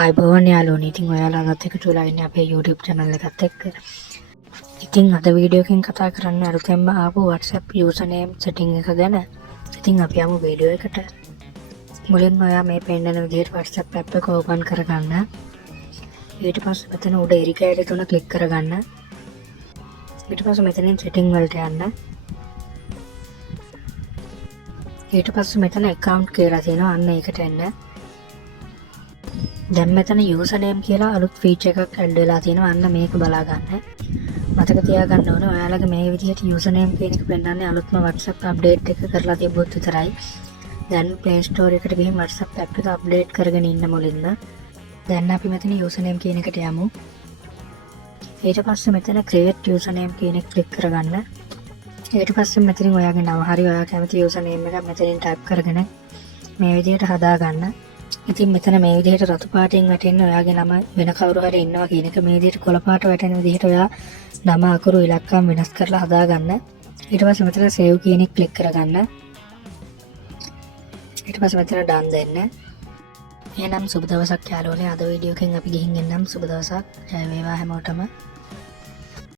ආයිබෝවන් යාළුවනේ. ඉතින් ඔයාලාත් එකතු වෙලා ඉන්නේ අපේ YouTube channel එකත් එක්ක. ඉතින් අද වීඩියෝ එකෙන් කතා කරන්න අලුතෙන්ම ආපු WhatsApp username setting එක ගැන. ඉතින් අපි යමු වීඩියෝ එකට. මුලින්ම ඔයා මේ පෙන්නන විදිහට WhatsApp app එක open කරගන්න. ඊට පස්සේ මෙතන උඩ ඉරිකෑලි තුන ක්ලික් කරගන්න. ඊට පස්සේ මෙතනින් setting වලට යන්න. ඊට පස්සේ මෙතන account කියලා තියෙනවා. අන්න ඒකට එන්න. දැන් මෙතන username කියලා අලුත් feature එකක් add වෙලා තියෙනවා. අන්න මේක බලා ගන්න. මතක තියාගන්න ඕනේ ඔයාලගේ මේ විදිහට username කියන එක පෙන්නන්නේ අලුත්ම WhatsApp update එක කරලා තිබ්බොත් විතරයි. දැන් Play Store එකට ගිහින් WhatsApp app එක update කරගෙන ඉන්න මුලින්ම. දැන් අපි මෙතන username කියන එකට යමු. ඊට පස්සේ මෙතන create username කියන එක ක්ලික් කරගන්න. ඊට පස්සේ මෙතනින් ඔයාගේ නම හරි ඔයා කැමති username එකක් මෙතනින් type කරගෙන මේ විදිහට හදා ගන්න. ඉතින් මෙතන මේ විදිහට රතු පාටින් වැටෙන්න ඔයාගේ නම වෙන කවුරු හරි ඉන්නවා කියන එක මේ විදිහට කොළ පාට වැටෙන විදිහට ඔයා නම අකුරු ඉලක්කම් වෙනස් කරලා හදා ගන්න. ඊට පස්සේ මෙතන save කියන එක ක්ලික් කරගන්න. ඊට පස්සේ මෙතන done දෙන්න. එහෙනම් සුබ දවසක් යාළුවනේ. අද වීඩියෝ එකෙන් අපි ගිහින් එන්නම්. සුබ දවසක්. ජය වේවා හැමෝටම.